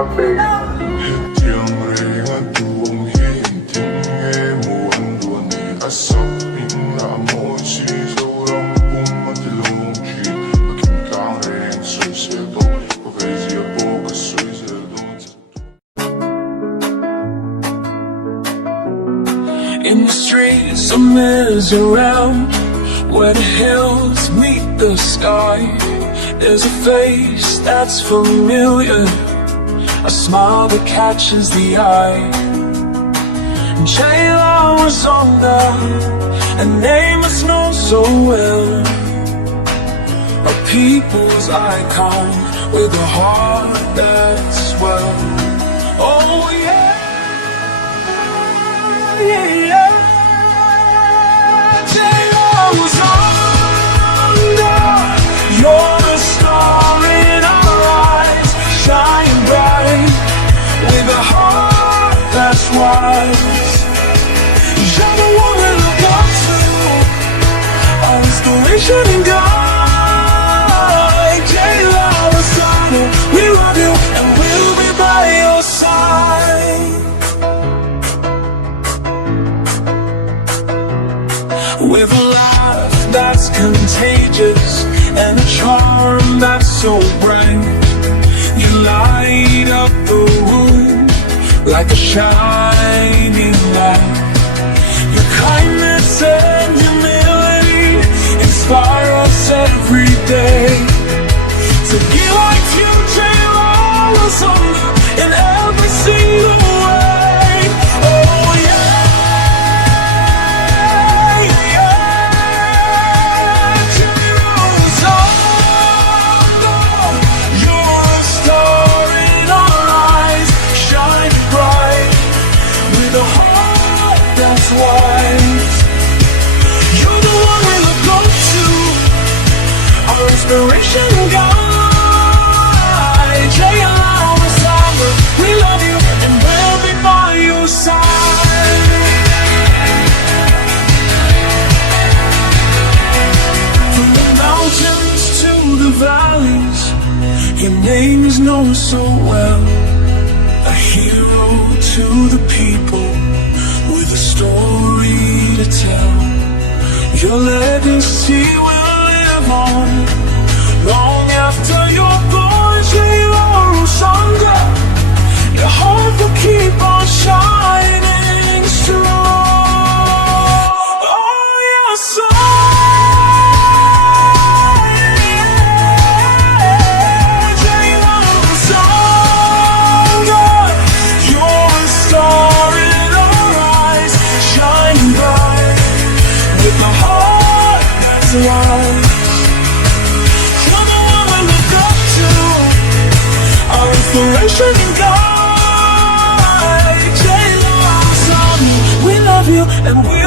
In the streets of Mizoram, where the hills meet the sky, there's a face that's familiar, a smile that catches the eye. J.Lalrosang, a name that's known so well, a people's icon with a heart that's well. Oh yeah, yeah, yeah. You're a star in our eyes, shine bright with a heart that's wise. You're the one we look up to, our inspiration and guide. J.Lalrosang, we love you and we'll be by your side. With a laugh that's contagious and a charm that's so bright, you light up the room like a shining light. Your kindness and humility inspire us every day to be like you, J.Lalrosang, in every single way. Oh yeah. You're the one we look up to, our inspiration and guide. J.Lalrosang, we love you and we'll be by your side. From the mountains to the valleys, your name is known so well, a hero to the people with a story to tell. Your legacy will live on long after you're gone, J.Lalrosang. Your heart will keep on shining strong. Oh yes, J.Lalrosang, you're a star in our eyes, shining bright with a heart that's wise. You're the one we look up to, our inspiration and guide. J.Lalrosang, we love you and we